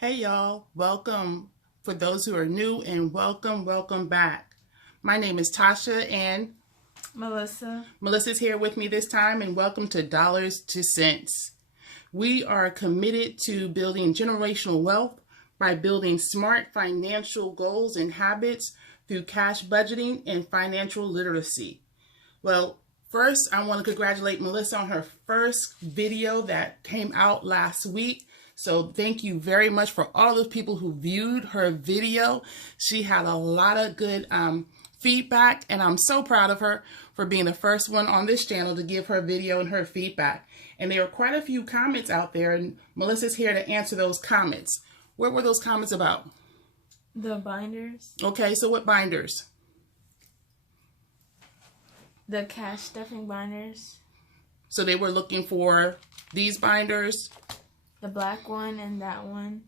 Hey y'all, welcome for those who are new and welcome back. My name is Tasha and Melissa's here with me this time, and welcome to Dollars to Cents. We are committed to building generational wealth by building smart financial goals and habits through cash budgeting and financial literacy. Well, first I want to congratulate Melissa on her first video that came out last week. So thank you very much for all those people who viewed her video. She had a lot of good feedback, and I'm so proud of her for being the first one on this channel to give her video and her feedback. And there were quite a few comments out there, and Melissa's here to answer those comments. What were those comments about? The binders. Okay, so what binders? The cash stuffing binders. So they were looking for these binders? The black one and that one.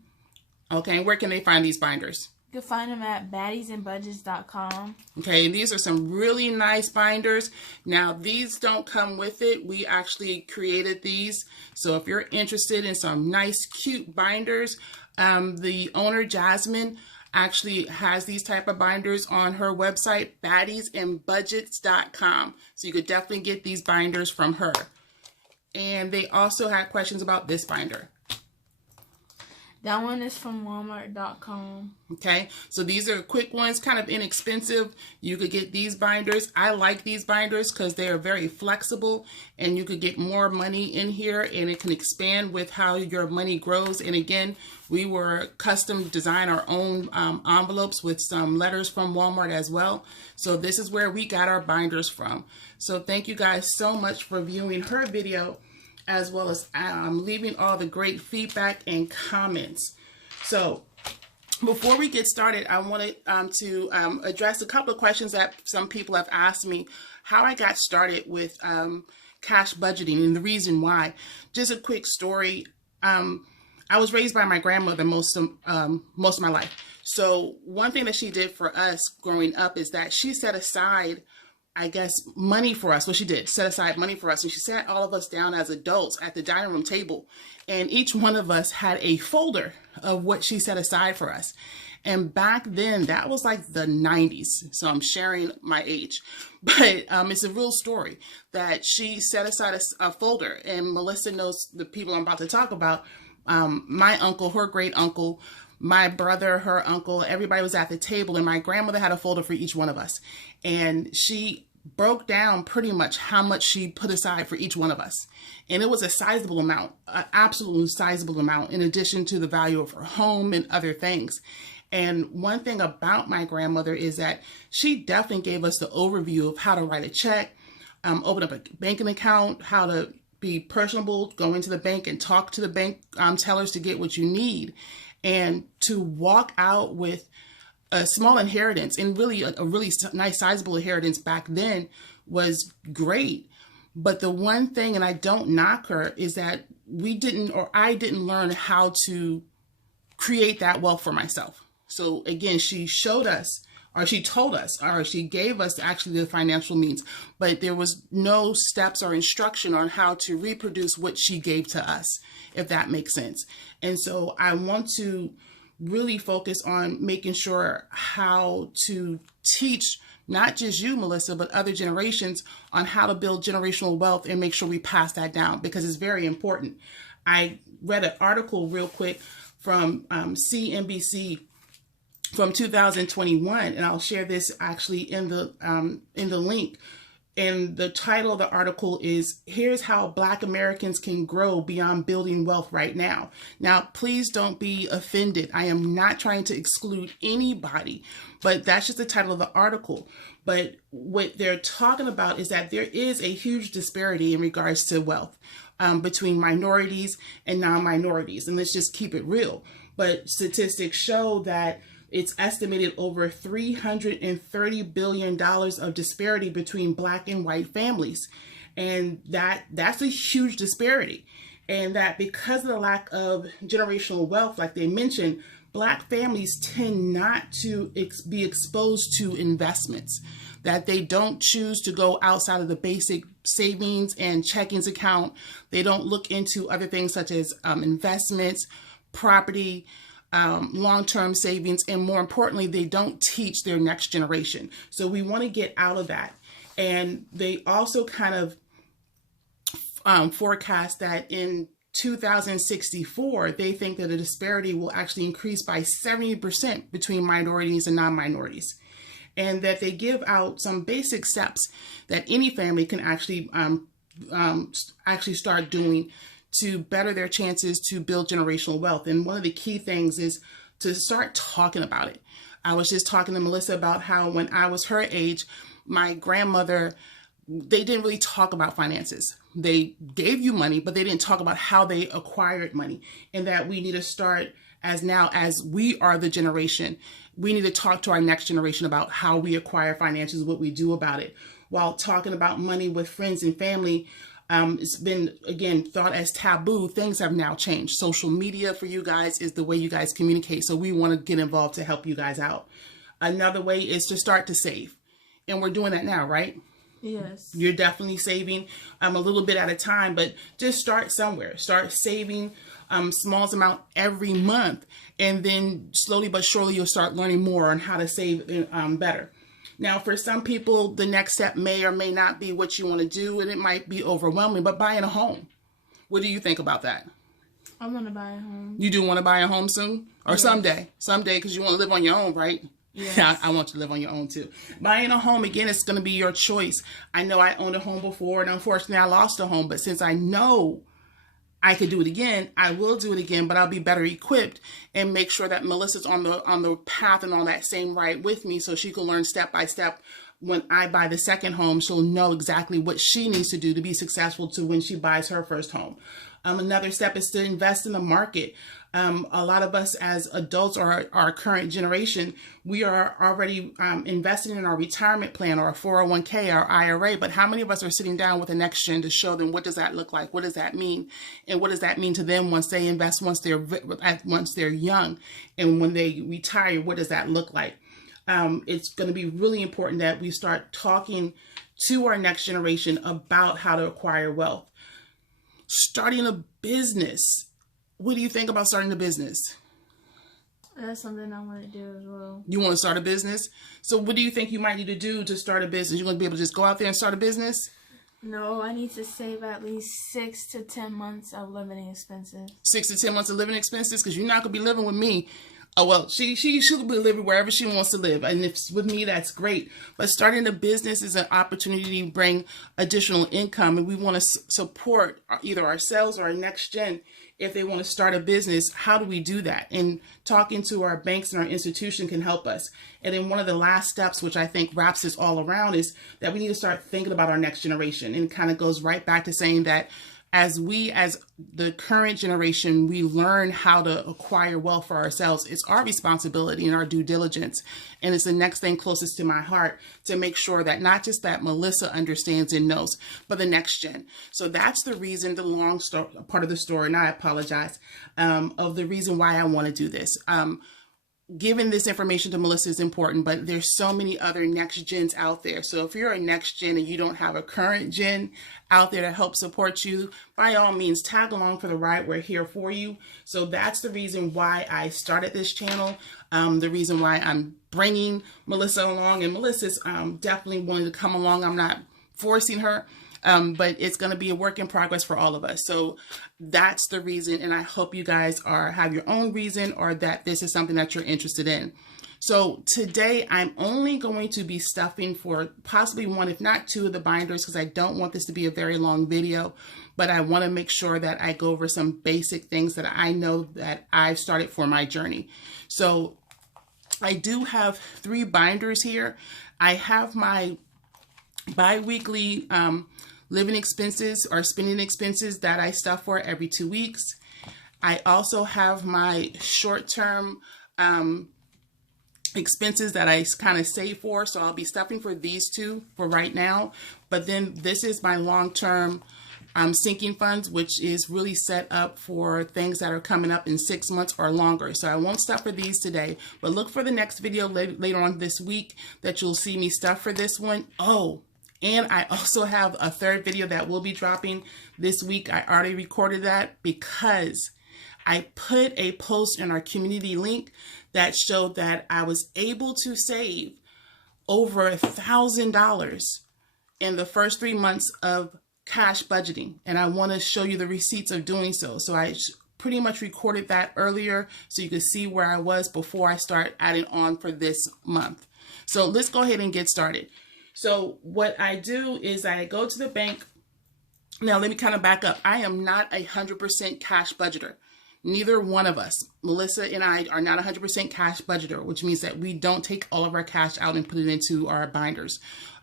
Okay, and where can they find these binders? You can find them at baddiesandbudgets.com. Okay, and these are some really nice binders. Now, these don't come with it. We actually created these. So if you're interested in some nice, cute binders, the owner, Jasmine, actually has these type of binders on her website, baddiesandbudgets.com. So you could definitely get these binders from her. And they also had questions about this binder. That one is from walmart.com. Okay, so these are quick ones, kind of inexpensive. You could get these binders. I like these binders because they are very flexible, and you could get more money in here, and it can expand with how your money grows. And again, we were custom design our own envelopes with some letters from Walmart as well. So this is where we got our binders from. So thank you guys so much for viewing her video, as well as leaving all the great feedback and comments. So before we get started, I wanted to address a couple of questions that some people have asked me, how I got started with cash budgeting and the reason why. Just a quick story. I was raised by my grandmother most of my life. So one thing that she did for us growing up is that she set aside, I guess, money for us. Well, she did set aside money for us, and she sat all of us down as adults at the dining room table, and each one of us had a folder of what she set aside for us. And back then, that was like the 90s, so I'm sharing my age, but it's a real story that she set aside a folder, and Melissa knows the people I'm about to talk about. My uncle, her great uncle, my brother, her uncle, everybody was at the table, and my grandmother had a folder for each one of us. And she broke down pretty much how much she put aside for each one of us. And it was a sizable amount, an absolutely sizable amount, in addition to the value of her home and other things. And one thing about my grandmother is that she definitely gave us the overview of how to write a check, open up a banking account, how to be personable, go into the bank and talk to the bank tellers to get what you need. And to walk out with a small inheritance, and really a really nice sizable inheritance back then, was great. But the one thing, and I don't knock her, is that I didn't learn how to create that wealth for myself. So again, she showed us, or she told us, or she gave us actually the financial means, but there was no steps or instruction on how to reproduce what she gave to us, if that makes sense. And so I want to really focus on making sure how to teach not just you, Melissa, but other generations on how to build generational wealth and make sure we pass that down, because it's very important. I read an article real quick from CNBC from 2021, and I'll share this actually in the link. And the title of the article is, "Here's How Black Americans Can Grow Beyond Building Wealth Right Now." Now, please don't be offended. I am not trying to exclude anybody, but that's just the title of the article. But what they're talking about is that there is a huge disparity in regards to wealth between minorities and non-minorities. And let's just keep it real. But statistics show that it's estimated over $330 billion of disparity between Black and white families. And that's a huge disparity. And that because of the lack of generational wealth, like they mentioned, Black families tend not to be exposed to investments, that they don't choose to go outside of the basic savings and checkings account. They don't look into other things such as investments, property, long-term savings, and more importantly, they don't teach their next generation. So we want to get out of that. And they also kind of forecast that in 2064, they think that the disparity will actually increase by 70% between minorities and non-minorities. And that they give out some basic steps that any family can actually start doing to better their chances to build generational wealth. And one of the key things is to start talking about it. I was just talking to Melissa about how when I was her age, my grandmother, they didn't really talk about finances. They gave you money, but they didn't talk about how they acquired money, and that we need to start as we are the generation, we need to talk to our next generation about how we acquire finances, what we do about it. While talking about money with friends and family, it's been, again, thought as taboo. Things have now changed. Social media for you guys is the way you guys communicate. So we want to get involved to help you guys out. Another way is to start to save. And we're doing that now, right? Yes. You're definitely saving a little bit at a time, but just start somewhere. Start saving small amount every month. And then slowly but surely, you'll start learning more on how to save better. Now, for some people, the next step may or may not be what you want to do, and it might be overwhelming, but buying a home. What do you think about that? I want to buy a home. You do want to buy a home soon? Or Yes. someday, because you want to live on your own, right? Yes. Yeah, I want you to live on your own too. Buying a home, again, it's going to be your choice. I know I owned a home before, and unfortunately I lost a home, but since I know I could do it again, I will do it again, but I'll be better equipped and make sure that Melissa's on the path and on that same ride with me, so she can learn step by step. When I buy the second home, she'll know exactly what she needs to do to be successful to when she buys her first home. Another step is to invest in the market. A lot of us as adults or our current generation, we are already investing in our retirement plan or our 401k, our IRA, but how many of us are sitting down with the next gen to show them what does that look like? What does that mean? And what does that mean to them once they invest, once they're young, and when they retire, what does that look like? It's going to be really important that we start talking to our next generation about how to acquire wealth. Starting a business. What do you think about starting a business? That's something I want to do as well. You want to start a business? So what do you think you might need to do to start a business? You're going to be able to just go out there and start a business? No, I need to save at least 6 to 10 months of living expenses. 6 to 10 months of living expenses? Because you're not going to be living with me. Oh, well, she'll be living wherever she wants to live. And if it's with me, that's great. But starting a business is an opportunity to bring additional income. And we want to support either ourselves or our next gen. If they want to start a business, how do we do that? And talking to our banks and our institution can help us. And then one of the last steps, which I think wraps this all around, is that we need to start thinking about our next generation. And it kind of goes right back to saying that as the current generation, we learn how to acquire wealth for ourselves. It's our responsibility and our due diligence. And it's the next thing closest to my heart to make sure that not just that Melissa understands and knows, but the next gen. So that's the reason, the long story, part of the story, and I apologize, of the reason why I want to do this. Giving this information to Melissa is important, but there's so many other next gens out there. So if you're a next gen and you don't have a current gen out there to help support you, by all means, tag along for the ride. We're here for you. So that's the reason why I started this channel. The reason why I'm bringing Melissa along, and Melissa's definitely wanting to come along. I'm not forcing her. But it's going to be a work in progress for all of us. So that's the reason. And I hope you guys have your own reason, or that this is something that you're interested in. So today I'm only going to be stuffing for possibly one, if not two, of the binders, because I don't want this to be a very long video, but I want to make sure that I go over some basic things that I know that I've started for my journey. So I do have 3 binders here. I have my bi-weekly living expenses or spending expenses that I stuff for every 2 weeks. I also have my short-term expenses that I kind of save for. So I'll be stuffing for these 2 for right now. But then this is my long-term sinking funds, which is really set up for things that are coming up in 6 months or longer. So I won't stuff for these today, but look for the next video later on this week that you'll see me stuff for this one. Oh, and I also have a 3rd video that will be dropping this week. I already recorded that because I put a post in our community link that showed that I was able to save over $1,000 in the first 3 months of cash budgeting. And I want to show you the receipts of doing so. So I pretty much recorded that earlier so you can see where I was before I start adding on for this month. So let's go ahead and get started. So what I do is I go to the bank. Now let me kind of back up. I am not 100% cash budgeter. Neither one of us, Melissa and I, are not 100% cash budgeter, which means that we don't take all of our cash out and put it into our binders.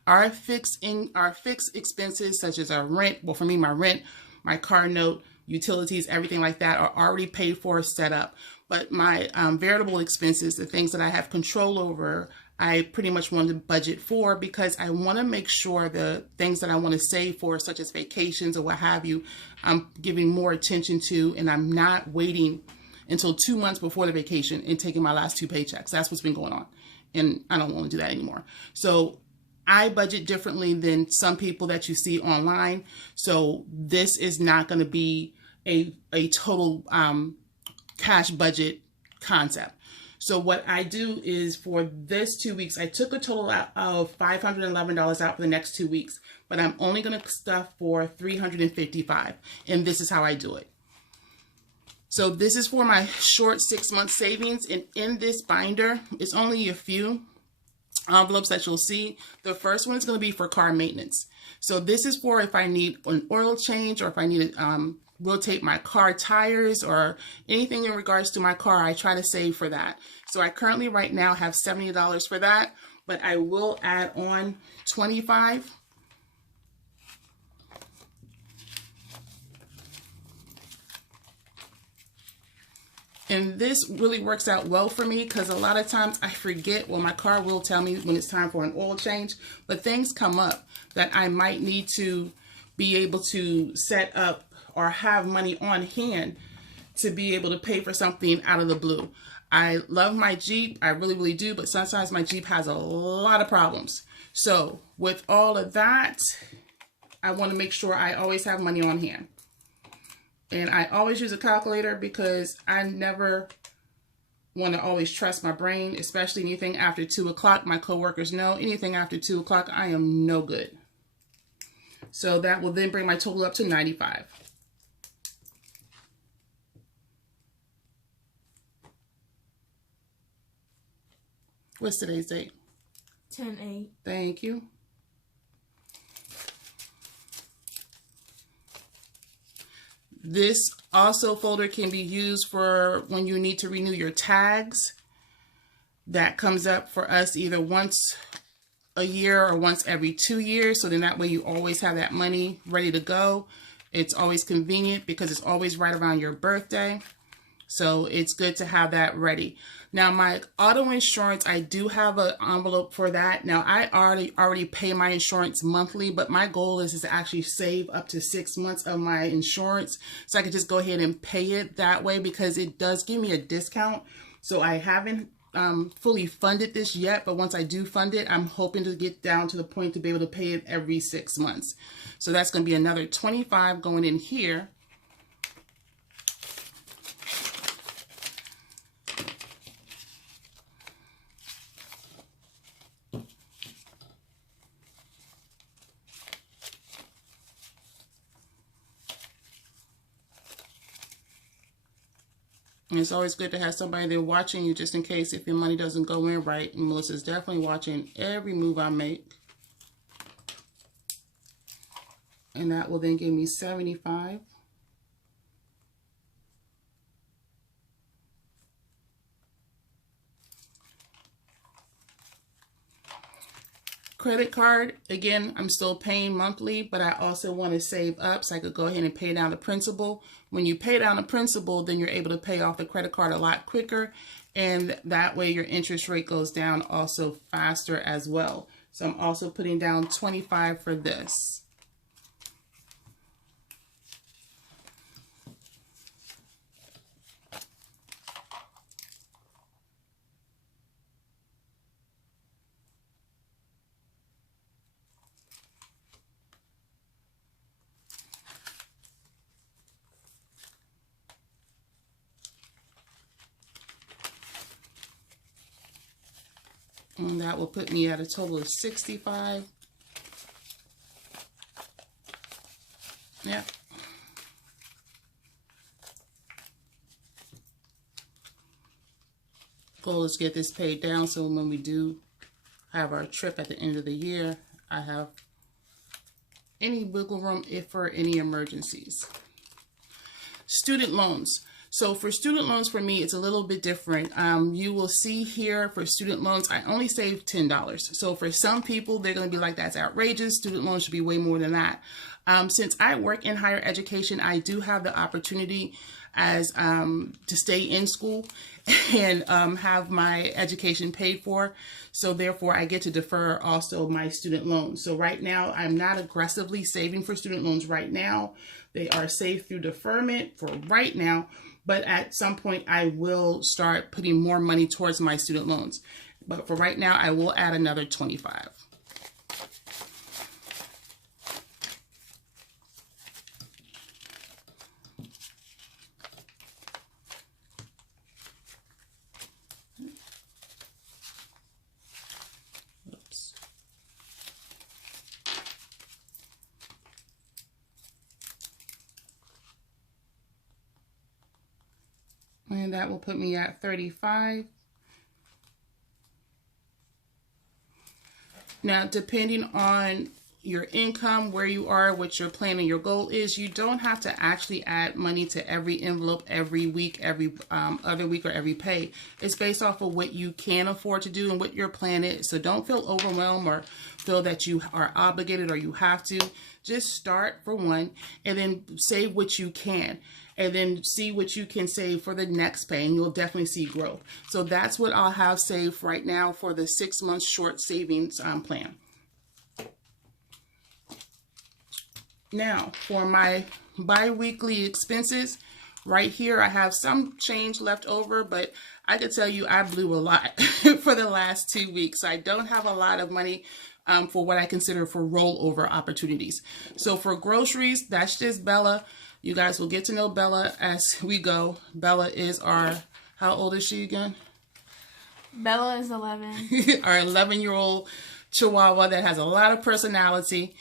Our fixed expenses, such as our rent, well, for me, my rent, my car note, utilities, everything like that are already paid for, set up. But my variable expenses, the things that I have control over, I pretty much want to budget for, because I want to make sure the things that I want to save for, such as vacations or what have you, I'm giving more attention to, and I'm not waiting until 2 months before the vacation and taking my last 2 paychecks. That's what's been going on, and I don't want to do that anymore. So I budget differently than some people that you see online. So this is not going to be a total cash budget concept. So what I do is for this 2 weeks, I took a total of $511 out for the next 2 weeks, but I'm only going to stuff for $355. And this is how I do it. So this is for my short 6-month savings. And in this binder, it's only a few envelopes that you'll see. The first one is going to be for car maintenance. So this is for if I need an oil change, or if I need to rotate my car tires, or anything in regards to my car. I try to save for that. So I currently right now have $70 for that, but I will add on $25. And this really works out well for me, because a lot of times I forget. Well, my car will tell me when it's time for an oil change, but things come up that I might need to be able to set up or have money on hand to be able to pay for something out of the blue. I love my Jeep. I really, really do. But sometimes my Jeep has a lot of problems. So with all of that, I want to make sure I always have money on hand. And I always use a calculator, because I never want to always trust my brain, especially anything after 2 o'clock. My coworkers know anything after 2 o'clock, I am no good. So that will then bring my total up to $95. What's today's date? 10/8. Thank you. This also folder can be used for when you need to renew your tags. That comes up for us either once a year or once every 2 years. So then that way you always have that money ready to go. It's always convenient because it's always right around your birthday. So it's good to have that ready. Now my auto insurance, I do have an envelope for that. Now I already pay my insurance monthly, but my goal is to actually save up to 6 months of my insurance, so I could just go ahead and pay it that way, because it does give me a discount. So I haven't fully funded this yet, but once I do fund it, I'm hoping to get down to the point to be able to pay it every 6 months. So that's going to be another $25 going in here. And it's always good to have somebody there watching you, just in case if your money doesn't go in right. And Melissa's definitely watching every move I make. And that will then give me $75. Credit card, again, I'm still paying monthly, but I also want to save up so I could go ahead and pay down the principal. When you pay down the principal, then you're able to pay off the credit card a lot quicker, and that way your interest rate goes down also faster as well. So I'm also putting down $25 for this. And that will put me at a total of 65. Yeah. Goal is to get this paid down so when we do have our trip at the end of the year, I have any wiggle room if for any emergencies. Student loans. So for student loans, for me, it's a little bit different. You will see here for student loans, I only saved $10. So for some people, they're going to be like, that's outrageous. Student loans should be way more than that. Since I work in higher education, I do have the opportunity as to stay in school and have my education paid for. So therefore, I get to defer also my student loans. So right now, I'm not aggressively saving for student loans right now. They are saved through deferment for right now. But at some point, I will start putting more money towards my student loans. But for right now, I will add another 25. Oops. And that will put me at 35. Now, depending on your income, where you are, what your plan and your goal is, you don't have to actually add money to every envelope every week, every other week, or every pay. It's based off of what you can afford to do and what your plan is. So don't feel overwhelmed or feel that you are obligated or you have to. Just start for one and then save what you can. And then see what you can save for the next pay, and you'll definitely see growth. So that's what I'll have saved right now for the 6 month short savings plan. Now, for my bi-weekly expenses, right here I have some change left over, but I could tell you I blew a lot for the last 2 weeks. I don't have a lot of money for what I consider for rollover opportunities. So for groceries, that's just Bella. You guys will get to know Bella as we go. Bella is our, how old is she again? Bella is 11. Our 11-year-old Chihuahua that has a lot of personality.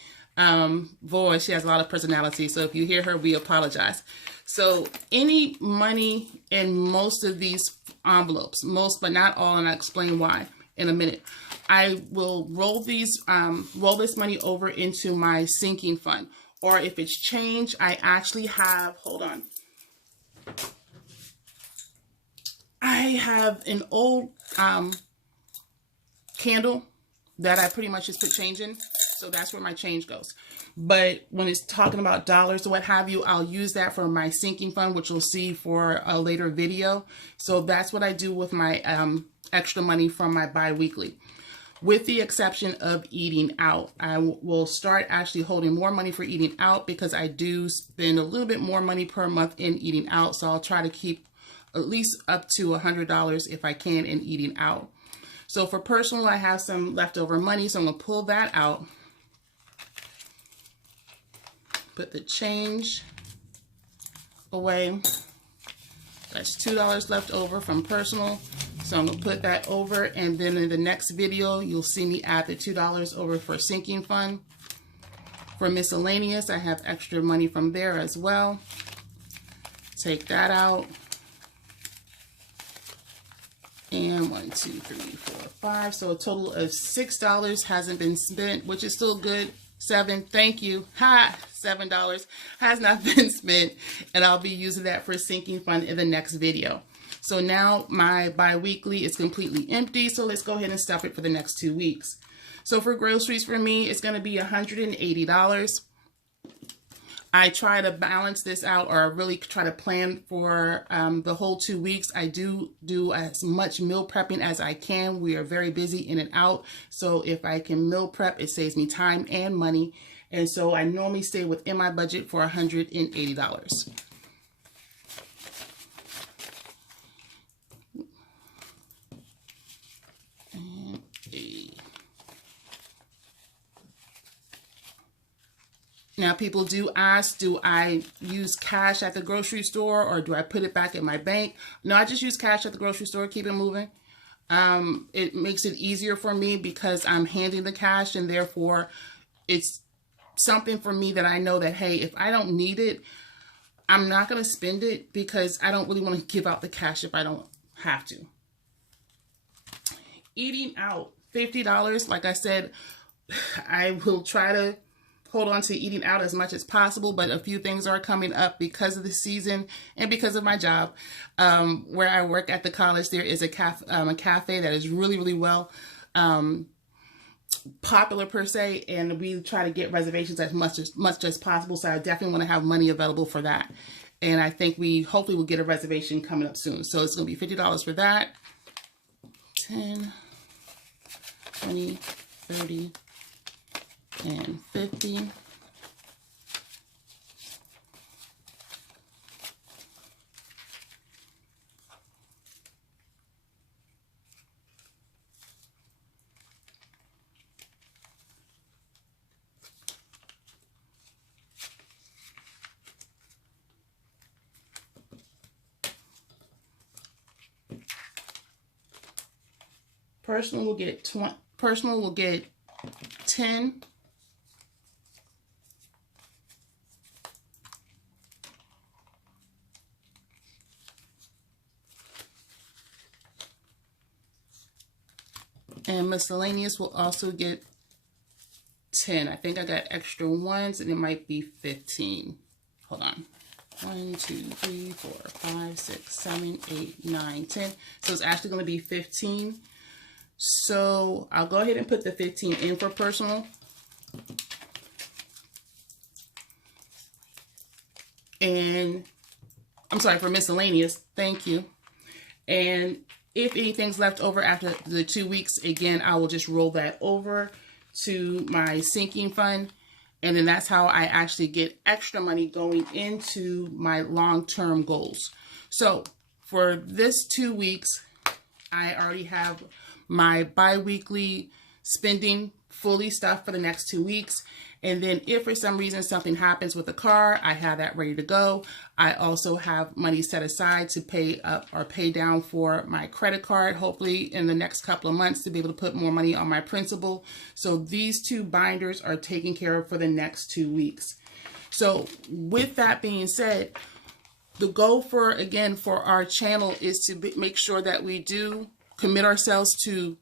Boy, she has a lot of personality. So if you hear her, we apologize. So any money in most of these envelopes, most but not all, and I'll explain why in a minute. I will roll this money over into my sinking fund. Or if it's change, I actually have, hold on. I have an old candle that I pretty much just put change in. So that's where my change goes. But when it's talking about dollars or what have you, I'll use that for my sinking fund, which you'll see for a later video. So that's what I do with my extra money from my bi-weekly. With the exception of eating out, I will start actually holding more money for eating out because I do spend a little bit more money per month in eating out. So I'll try to keep at least up to $100 if I can in eating out. So for personal, I have some leftover money. So I'm going to pull that out. Put the change away. That's $2 left over from personal. So I'm going to put that over, and then in the next video, you'll see me add the $2 over for sinking fund. For miscellaneous, I have extra money from there as well. Take that out. And 1, 2, 3, 4, 5. So a total of $6 hasn't been spent, which is still good. 7, thank you. Ha! $7 has not been spent, and I'll be using that for sinking fund in the next video. So now my bi-weekly is completely empty. So let's go ahead and stop it for the next 2 weeks. So for groceries for me, it's going to be $180. I try to balance this out, or really try to plan for the whole 2 weeks. I do as much meal prepping as I can. We are very busy in and out. So if I can meal prep, it saves me time and money. And so I normally stay within my budget for $180. Now, people do ask, do I use cash at the grocery store or do I put it back in my bank? No, I just use cash at the grocery store, keep it moving. It makes it easier for me because I'm handing the cash, and therefore it's something for me that I know that, hey, if I don't need it, I'm not going to spend it because I don't really want to give out the cash if I don't have to. Eating out, $50. Like I said, I will try to hold on to eating out as much as possible, but a few things are coming up because of the season and because of my job. Where I work at the college, there is a cafe that is really, really well popular per se, and we try to get reservations as much as possible. So I definitely want to have money available for that, and I think we hopefully will get a reservation coming up soon. So it's going to be $50 for that. 10, 20, 30, and 50. Personal will get 20. Personal will get 10. And miscellaneous will also get 10. I think I got extra ones, and it might be 15. Hold on. 1, 2, 3, 4, 5, 6, 7, 8, 9, 10. So it's actually going to be 15. So I'll go ahead and put the 15 in for personal. And I'm sorry, for miscellaneous. Thank you. And if anything's left over after the 2 weeks, again, I will just roll that over to my sinking fund. And then that's how I actually get extra money going into my long-term goals. So for this 2 weeks, I already have my bi-weekly spending fully stuffed for the next 2 weeks. And then if for some reason something happens with the car, I have that ready to go. I also have money set aside to pay up or pay down for my credit card, hopefully in the next couple of months, to be able to put more money on my principal. So these 2 binders are taken care of for the next 2 weeks. So with that being said, the goal for our channel is to make sure that we do commit ourselves to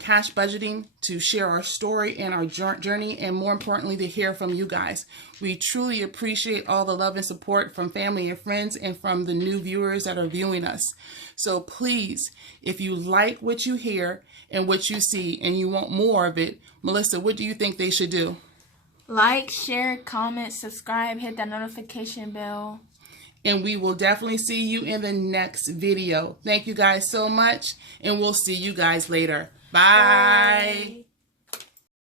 cash budgeting, to share our story and our journey, and more importantly, to hear from you guys. We truly appreciate all the love and support from family and friends and from the new viewers that are viewing us. So please, if you like what you hear and what you see and you want more of it, Melissa, what do you think they should do? Like, share, comment, subscribe, hit that notification bell. And we will definitely see you in the next video. Thank you guys so much, and we'll see you guys later. Bye. Bye.